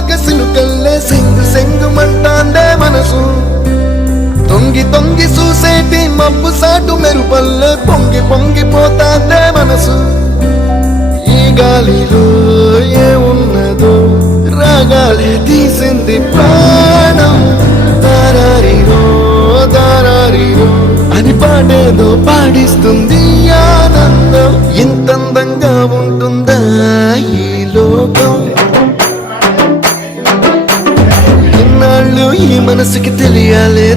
ఒక సిలుకల్లే సెంగు సెంగుమంటాందే మనసు తొంగి తొంగి చూసేటి మబ్బు సాటు మెరుపల్లే పొంగి పొంగిపోతాందే మనసు ఈ గాలిలో ఏమున్నదో రాగాలే తీసింది ప్రాణం దారారిరో దారారిరో అని పాడేదో పాడిస్తుంది ఆనందం ఇంత అందంగా ఉంటుందా ఈ లోకం ఇన్నాళ్ళు ఈ మనసుకి తెలియాలే